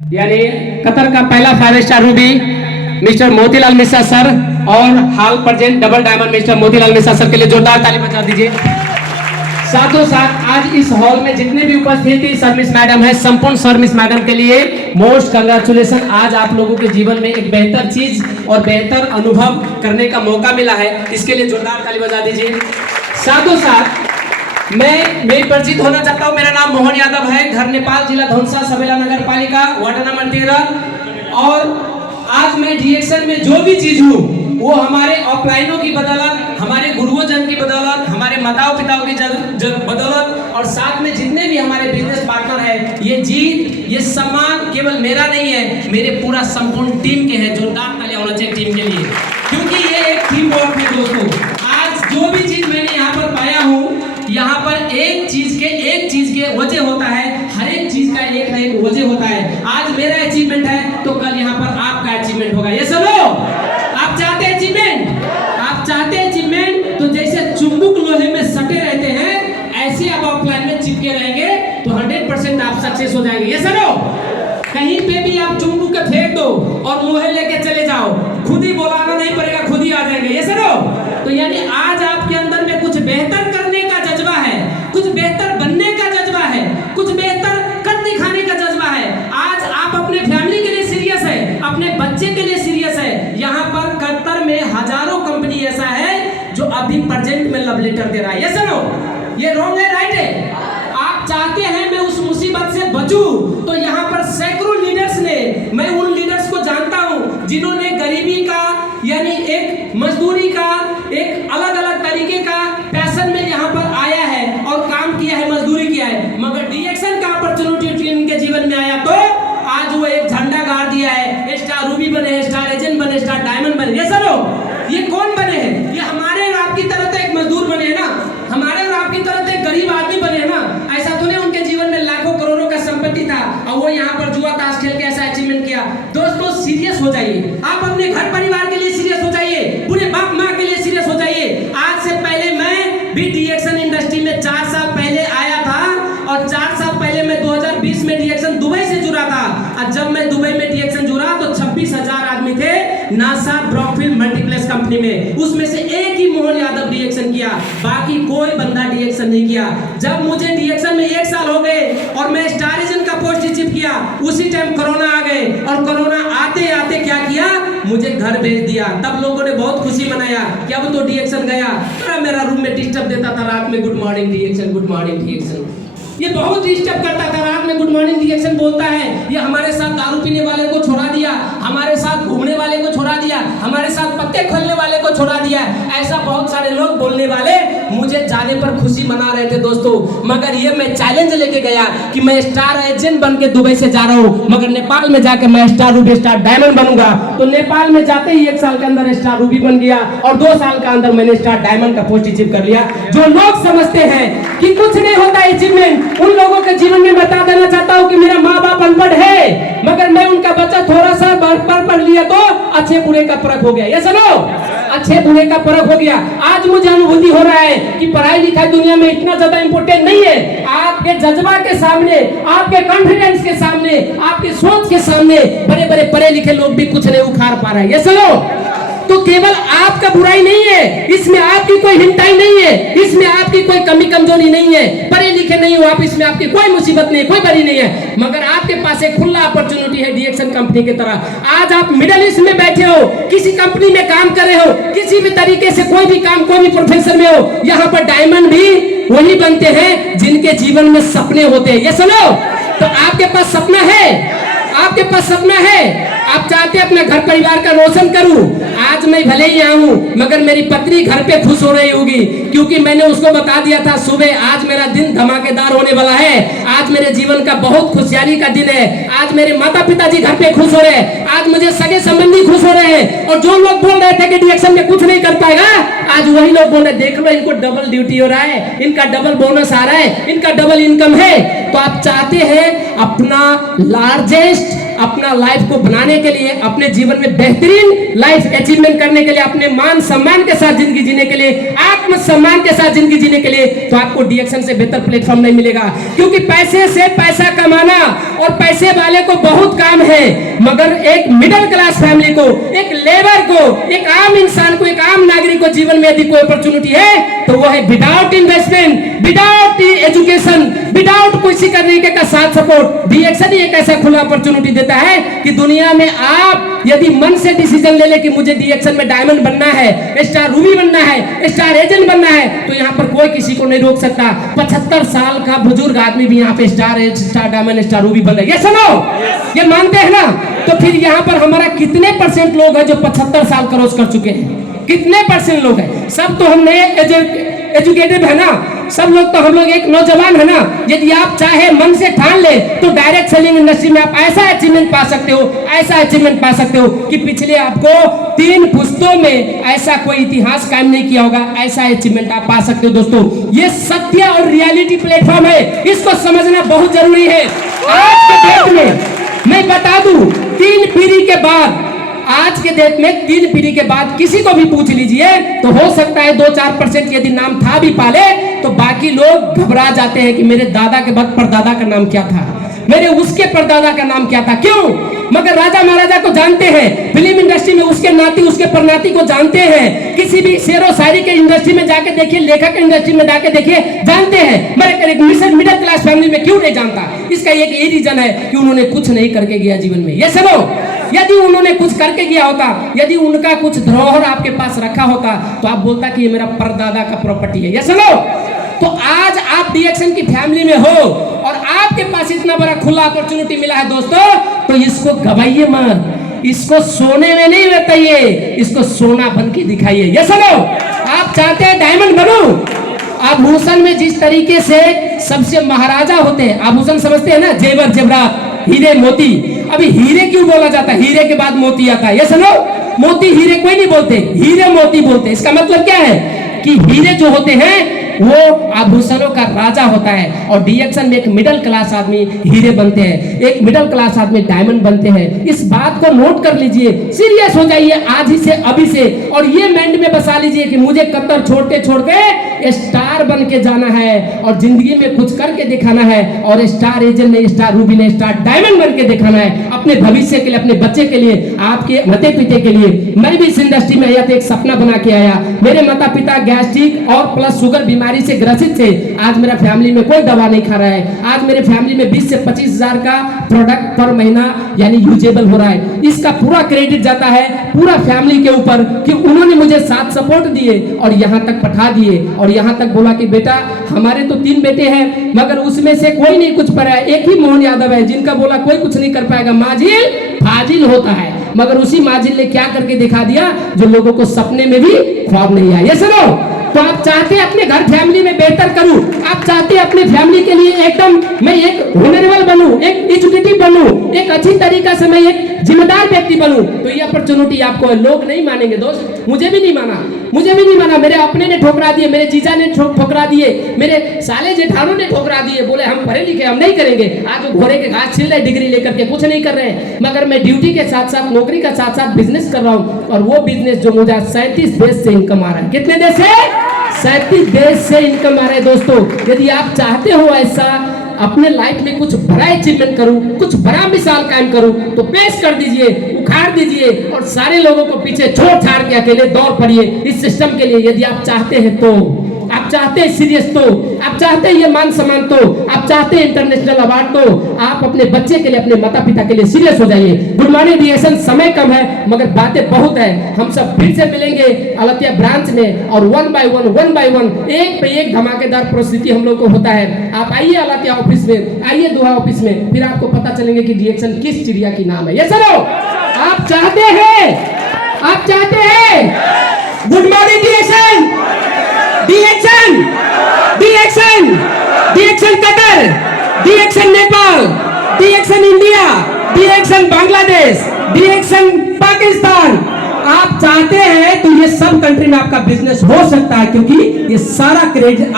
यानी कतर का पहला 5 star ruby mister Motilal Mishra sir और हाल present double diamond mister Motilal Mishra sir के लिए जोरदार ताली बजा दीजिए। साथों साथ आज इस हॉल में जितने भी उपस्थित थी सर मिस मैडम है, संपूर्ण सर मिस मैडम के लिए मोस्ट कंग्रेचुलेशन। आज आप लोगों के जीवन में एक बेहतर चीज और बेहतर अनुभव करने का मौका मिला है, इसके लिए जोरदार ताली बजा दीजिए। साथों साथ मैं परिचित होना चाहता हूँ। मेरा नाम मोहन यादव है, घर नेपाल, जिला धौंसा, सवेला नगर पालिका, वार्ड नंबर 13। और आज मैं डीएक्शन में जो भी चीज हूँ वो हमारे ऑफलाइनों की बदौलत, हमारे गुरुओं जन की बदौलत, हमारे माताओं पिताओं की बदौलत और साथ में जितने भी हमारे बिजनेस पार्टनर है, ये जीत, ये सम्मान केवल मेरा नहीं है, मेरे पूरा संपूर्ण टीम के है। जोरदार तालियां होना चाहिए टीम के लिए, क्योंकि ये एक टीम वर्क है दोस्तों। आज जो भी चीज मैंने यहाँ पर पाया हूँ, यहाँ पर एक चीज के वजह होता है, हर एक चीज का एक ना एक वजह होता है। आज मेरा अचीवमेंट है तो कल यहाँ पर आपका अचीवमेंट होगा। ये सुनो, आप चाहते हैं अचीवमेंट, आप चाहते हैं अचीवमेंट, तो जैसे चुंबक लोहे में सटे रहते हैं, ऐसे आप ऑफलाइन में चिपके रहेंगे तो 100% आप सक्सेस हो जाएंगे। ये सुनो, कहीं पे भी आप चुंबक के फेंक दो और लोहे लेके चले जाओ, खुद ही बुलाना नहीं पड़ेगा, खुद ही आ जाएंगे। ये सुनो, तो यानी आज आपके अंदर में कुछ बेहतर करने का जज्बा है, कुछ बेहतर बनने का जज्बा है, कुछ बेहतर कर दिखाने का जज्बा है। आज आप अपने फैमिली के लिए सीरियस है, अपने बच्चे के लिए सीरियस है। यहाँ पर कतर में हजारों कंपनी ऐसा है जो अभी प्रेजेंट में लव लेटर दे रहा है। ये सुनो, ये रॉन्ग है राइट है? आप चाहते हैं मैं उस मुसीबत से बचूं, तो यहाँ पर सैकड़ों लीडर्स ने, मैं उन लीडर्स को जानता हूँ जिन्होंने गरीबी का यानी एक मजदूरी का एक अलग अलग तरीके का पैशन में यहाँ पर आया है और काम किया है, मजदूरी किया है, मगर डीएक्शन का अपॉर्चुनिटी इनके जीवन में आया तो आज वो एक झंडा गाड़ दिया है। स्टार रूबी बने, स्टार एजेंट बने, स्टार डायमंड बने। ये सुनो, ये कौन बने हैं? ये हमारे और आपकी तरह तो एक मजदूर बने हैं ना, हमारे और आपकी तरह तो एक गरीब आदमी बने हैं ना। ऐसा तो नहीं उनके जीवन में लाखों करोड़ों का संपत्ति था और वो यहाँ पर जुआ ताश खेल के ऐसा अचीवमेंट किया। दोस्तों सीरियस हो जाइए, आप अपने घर परिवार के लिए सीरियस हो जाइए, पूरे बाप माँ के लिए सीरियस हो जाइए। आज से पहले मैं भी डीएक्शन इंडस्ट्री में 4 साल पहले आया था और 4 साल पहले मैं 2020 में डीएक्शन दुबई से जुड़ा था। और जब मैं दुबई में डीएक्शन जुड़ा तो 26,000 आदमी थे नासा ब्रॉकफील्ड मल्टीप्लेक्स कंपनी में, उसमें से एक ही मोहन यादव डीएक्शन किया, बाकी कोई बंदा डीएक्शन नहीं किया। जब मुझे डीएक्शन में 1 साल हो गए और मैं स्टार एजेंट का पोस्ट अचीव किया, उसी टाइम कोरोना आ गए और कोरोना आते आते क्या किया, मुझे घर भेज दिया। तब लोगों ने बहुत खुशी मनाया कि अब तो डीएक्शन गया। मेरा रूम में डिस्टर्ब देता था रात में, गुड मॉर्निंग डीएक्शन, गुड मॉर्निंग डीएक्शन, ये बहुत डिस्टर्ब करता था रात में, गुड मॉर्निंग डीएक्शन बोलता है। ये हमारे साथ दारू पीने वाले को छोड़ा दिया, हमारे साथ घूमने वाले को छोड़ा दिया, हमारे साथ पत्ते खोलने वाले को छोड़ा दिया। ऐसा बहुत सारे लोग बोलने वाले मुझे जाने पर खुशी मना रहे थे दोस्तों, मगर ये मैं चैलेंज लेके गया कि मैं स्टार एजेंट बन के दुबई से जा रहा हूँ, मगर नेपाल में जाके मैं स्टार रूबी, स्टार डायमंड बनूंगा। तो नेपाल में जाते ही 1 साल के अंदर स्टार रूबी बन गया और 2 साल के अंदर मैंने स्टार डायमंड का पोस्ट अचीव कर लिया। जो लोग समझते हैं कि कुछ नहीं होता अचीवमेंट, उन लोगों के जीवन में बता देना चाहता हूँ कि मेरा माँ बाप अनपढ़ है, मगर मैं उनका बच्चा थोड़ा सा पढ़ लिया तो अच्छे बुरे का फर्क हो गया। ये सुनो, अच्छे बुरे का फर्क हो गया। आज मुझे अनुभूति हो रहा है कि पढ़ाई लिखाई दुनिया में इतना ज्यादा इंपोर्टेंट नहीं है। आपके जज्बा के सामने, आपके कॉन्फिडेंस के सामने, आपके सोच के सामने बड़े बड़े पढ़े लिखे लोग भी कुछ नहीं उखाड़ पा रहे हैं। ये सुनो, तो केवल आपका बुराई नहीं है, इसमें आपकी कोई हिंटाई नहीं है, इसमें आपकी कोई कमी कमजोरी नहीं है, पढ़े लिखे नहीं हो आप, इसमें आपकी कोई मुसीबत नहीं, कोई बड़ी नहीं है, मगर आपके पास एक खुला अपॉर्चुनिटी है डीएक्शन कंपनी की तरह। आज आप मिडिल ईस्ट में बैठे हो, किसी कंपनी में काम कर रहे हो, किसी भी तरीके से कोई भी काम, कोई भी प्रोफेशन में हो, यहाँ पर डायमंड भी वही बनते हैं जिनके जीवन में सपने होते हैं। ये सुनो, तो आपके पास सपना है, आपके पास सपना है, आप चाहते अपने घर परिवार का रोशन करूं। आज मैं भले ही आऊं, मगर मेरी पत्नी घर पे खुश हो रही होगी, क्योंकि मैंने उसको बता दिया था सुबह आज मेरा दिन धमाकेदार होने वाला है, आज मेरे जीवन का बहुत खुशहाली का दिन है, आज मेरे माता पिताजी घर पे खुश हो रहे हैं, आज मुझे सगे संबंधी खुश हो रहे हैं। और जो लोग बोल रहे थे कि डीएक्शन में कुछ नहीं कर पाएगा, आज वही लोग बोल रहे देख लो इनको डबल ड्यूटी हो रहा है, इनका डबल बोनस आ रहा है, इनका डबल इनकम है। तो आप चाहते हैं अपना लार्जेस्ट अपना लाइफ को बनाने के लिए, अपने जीवन में बेहतरीन लाइफ अचीवमेंट करने के लिए, अपने मान सम्मान के साथ जिंदगी जीने के लिए, आत्म सम्मान के साथ जिंदगी जीने के लिए, तो आपको डीएक्शन से बेहतर प्लेटफॉर्म नहीं मिलेगा। क्योंकि पैसे से पैसा कमाना और पैसे वाले को बहुत काम है, मगर एक मिडिल क्लास फैमिली को, एक लेबर को, एक आम इंसान को, एक आम नागरिक को जीवन में यदि कोई अपॉर्चुनिटी है तो वो है without investment, without education, without किसी तरीके का साथ सपोर्ट। डीएक्शन ही एक ऐसा खुला अपॉर्चुनिटी देता है कि दुनिया में आप यदि मन से डिसीजन ले ले कि मुझे डीएक्शन में डायमंड बनना है, स्टार रूबी बनना है, स्टार एजेंट बनना है, तो यहाँ पर कोई किसी को नहीं रोक सकता। 75 साल का बुजुर्ग आदमी भी यहाँ पे स्टार डायमंड, स्टार रूबी बन रहा है। ये सुनो, ये मानते हैं ना? तो फिर यहाँ पर हमारा कितने परसेंट लोग हैं जो 75 साल क्रॉस कर चुके हैं? कितने परसेंट लोग हैं? सब तो हम नए एजुकेटेड है ना, सब लोग तो हम लोग एक नौजवान है ना। यदि आप चाहे मन से ठान ले तो डायरेक्ट सेलिंग इंडस्ट्री में आप ऐसा अचीवमेंट पा सकते हो, ऐसा अचीवमेंट पा सकते हो कि पिछले आपको 3 पुस्तों में ऐसा कोई इतिहास कायम नहीं किया होगा, ऐसा अचीवमेंट आप पा सकते हो। दोस्तों, ये सत्य और रियलिटी प्लेटफॉर्म है, इसको समझना बहुत जरूरी है। आज के डेट में मैं बता दूं, 3 पीढ़ी के बाद, आज के डेट में 3 पीढ़ी के बाद किसी को भी पूछ लीजिए तो हो सकता है 2-4% यदि नाम था भी पाले तो बाकी लोग घबरा जाते हैं कि मेरे दादा के बाद परदादा का नाम क्या था, मेरे उसके परदादा का नाम क्या था। क्यों? मगर राजा महाराजा को जानते हैं, फिल्म इंडस्ट्री में उसके नाती उसके परनाती को जानते हैं, किसी भी शेरो शायरी के इंडस्ट्री में जाके देखिए, लेखक इंडस्ट्री में जाके देखिए, जानते हैं। मगर एक मिडिल क्लास फैमिली में क्यों नहीं जानता? इसका एक ही रीजन है कि उन्होंने कुछ नहीं करके गया जीवन में। ये सुनो, यदि उन्होंने कुछ करके गया होता, यदि उनका कुछ धरोहर आपके पास रखा होता तो आप बोलता कि ये मेरा परदादा का प्रॉपर्टी है। ये सुनो, तो आज आप डीएक्शन की फैमिली में हो और आपके पास इतना बड़ा खुला अपॉर्चुनिटी मिला है दोस्तों, तो इसको गवाइए मत, इसको सोने में नहीं बताइए, इसको सोना बन के दिखाइए। ये सुनो, आप चाहते हैं डायमंड बनूं? आभूषण में जिस तरीके से सबसे महाराजा होते हैं, आभूषण समझते हैं ना, जेवर जेवरात, हीरे मोती। अभी हीरे क्यों बोला जाता है? हीरे के बाद मोती आता है। ये सुनो, मोती हीरे कोई नहीं बोलते, हीरे मोती बोलते। इसका मतलब क्या है कि हीरे जो होते हैं वो आभूषणों का राजा होता है, और डीएक्शन में एक मिडिल क्लास आदमी हीरे बनते हैं, एक मिडिल क्लास आदमी डायमंड बनते हैं। इस बात को नोट कर लीजिए, सीरियस हो जाइए आज ही से, अभी से, और ये माइंड में बसा लीजिए कि मुझे कतर छोड़ते छोड़ते स्टार बन के जाना है और जिंदगी में कुछ करके दिखाना है, और स्टार एजेंट ने, स्टार रूबी ने, स्टार डायमंड बन के दिखाना है अपने भविष्य के लिए, अपने बच्चे के लिए, आपके माता पिता के लिए। मैं भी इस इंडस्ट्री में आया तो एक सपना बना के आया। मेरे माता पिता गैस्ट्रिक और प्लस शुगर बीमारी से ग्रसित थे। आज मेरा फैमिली में कोई दवा नहीं खा रहा है। आज मेरे फैमिली में 20 से 25 हजार का प्रोडक्ट पर महीना यानी यूजेबल हो रहा है। इसका पूरा क्रेडिट जाता है पूरा फैमिली के ऊपर कि उन्होंने मुझे साथ सपोर्ट दिए और यहाँ तक पठा दिए, और यहाँ तक बोला कि बेटा हमारे तो 3 बेटे हैं मगर उसमें से कोई नहीं कुछ पढ़ा है, एक ही मोहन यादव है जिनका बोला कोई कुछ नहीं कर पाएगा, माजिल फाजिल होता है। मगर उसी माजिल ने क्या करके दिखा दिया जो लोगों को सपने में भी ख्वाब नहीं आया। ये सुनो, तो आप चाहते हैं अपने घर फैमिली में बेहतर करूं, आप चाहते हैं अपने फैमिली के लिए एकदम मैं एक होनरेबल बनूं, एक एजुकेटिव बनूं, एक अच्छी तरीका से मैं एक जिम्मेदार व्यक्ति बनूं, तो ये अपॉर्चुनिटी आपको है। लोग नहीं मानेंगे दोस्त, मुझे भी नहीं माना, मुझे भी नहीं माना, मेरे अपने ने ठोकरा दिए, मेरे जीजा ने ठोकरा दिए, मेरे साले जेठानों ने ठोकरा दिए, बोले हम पढ़े लिखे हम नहीं करेंगे। आज वो घोड़े के घास छिल रहे डिग्री लेकर के, कुछ नहीं कर रहे हैं। मगर मैं ड्यूटी के साथ साथ, नौकरी के साथ साथ बिजनेस कर रहा हूँ, और वो बिजनेस जो मुझे 37 देश से इनकम आ रहा है। कितने देश से? 37 देश से इनकम आ रहे हैं। दोस्तों, यदि आप चाहते हो ऐसा अपने लाइफ में कुछ बड़ा अचीवमेंट करूं, कुछ बड़ा मिसाल कायम करूं, तो पेश कर दीजिए, उखाड़ दीजिए और सारे लोगों को पीछे छोड़ छाड़ के अकेले दौड़ पड़िए इस सिस्टम के लिए। यदि आप चाहते हैं तो, आप चाहते हैं सीरियस तो, आप चाहते हैं ये मान सम्मान तो, आप चाहते हैं इंटरनेशनल अवार्ड तो, आप अपने बच्चे के लिए, अपने माता पिता के लिए सीरियस हो जाइए। गुड मॉर्निंग डीएक्शन, समय कम है मगर बातें बहुत है। हम सब फिर से मिलेंगे अलतिया ब्रांच में, और वन बाय वन एक पे एक धमाकेदार परिस्थिति हम लोग को होता है। आप आइए अलतिया ऑफिस में, आइए दोहा ऑफिस में, फिर आपको पता चलेंगे कि डीएक्शन किस चिड़िया की नाम है। ये सुनो, आप चाहते हैं, आप चाहते हैं good morning D action, D action, D action, D action Qatar, D action Nepal, D action India, D action Bangladesh, D action Pakistan, आप चाहते हैं तो ये सब कंट्री में आपका बिजनेस हो सकता है, क्योंकि ये सारा क्रेडिट